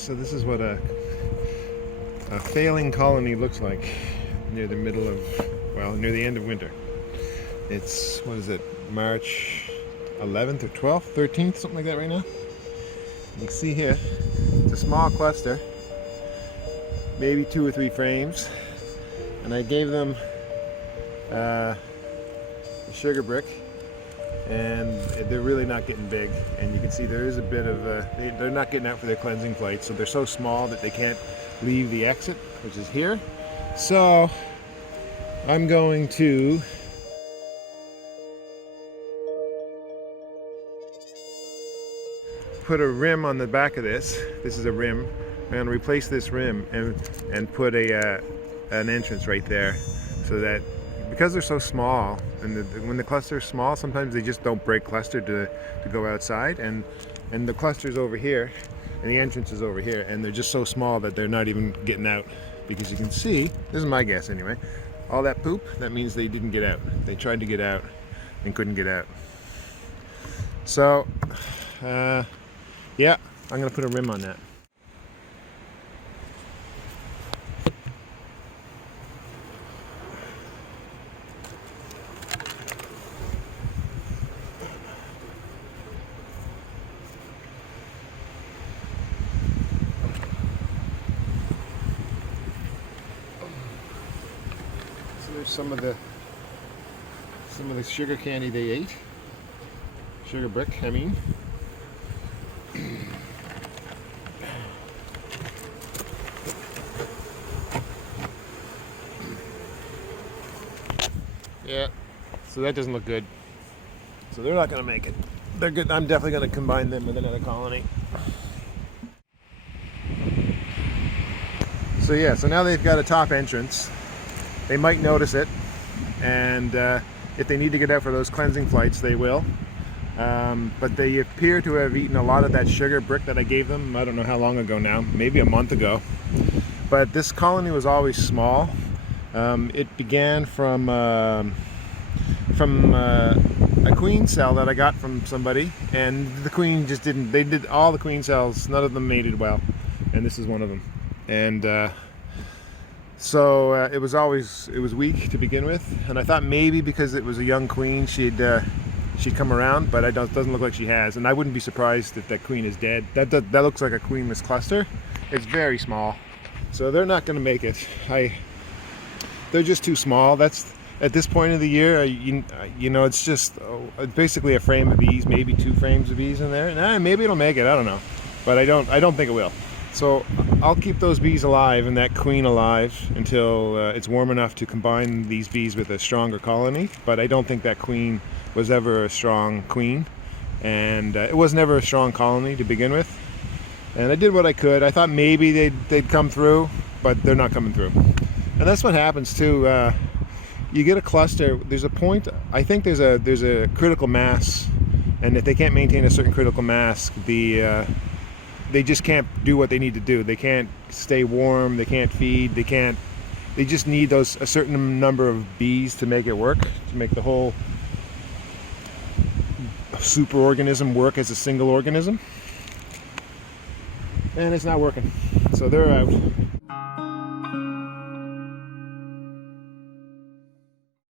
So this is what a failing colony looks like near the middle of, well, near the end of winter. It's, what is it, March 11th or 12th, 13th, something like that right now. You can see here, it's a small cluster, maybe 2 or 3 frames, and I gave them a sugar brick, and they're really not getting big, and you can see there is a bit of they're not getting out for their cleansing flight, so they're so small that they can't leave the exit, which is here. So I'm going to put a rim on the back of this. This is a rim. I'm going to replace this rim and put an entrance right there, so that because they're so small, and when the cluster is small, sometimes they just don't break cluster to go outside, and the cluster's over here and the entrance is over here, and they're just so small that they're not even getting out, because you can see, this is my guess anyway, all that poop, that means they didn't get out. They tried to get out and couldn't get out. So yeah, I'm gonna put a rim on that. There's some of the sugar candy they ate. Sugar brick, I mean. Yeah, so that doesn't look good. So they're not gonna make it. They're good. I'm definitely gonna combine them with another colony. So yeah, so now they've got a top entrance. They might notice it, and if they need to get out for those cleansing flights, they will. But they appear to have eaten a lot of that sugar brick that I gave them. I don't know how long ago now, maybe a month ago. But this colony was always small. It began from a queen cell that I got from somebody, and the queen just didn't. They did all the queen cells. None of them mated well, and this is one of them. And so it was weak to begin with, and I thought maybe because it was a young queen she'd come around, but it doesn't look like she has, and I wouldn't be surprised if that queen is dead. That looks like a queenless cluster. It's very small, so they're not going to make it. They're just too small. That's at this point of the year. You know, it's just basically a frame of bees, maybe 2 frames of bees in there. Nah, maybe it'll make it. I don't know, but I don't think it will. So I'll keep those bees alive and that queen alive until it's warm enough to combine these bees with a stronger colony. But I don't think that queen was ever a strong queen, and it was never a strong colony to begin with. And I did what I could. I thought maybe they'd come through, but they're not coming through. And that's what happens too. You get a cluster. There's a point. I think there's a critical mass, and if they can't maintain a certain critical mass, they just can't do what they need to do. They can't stay warm, they can't feed, they just need a certain number of bees to make it work, to make the whole superorganism work as a single organism. And it's not working. So they're out.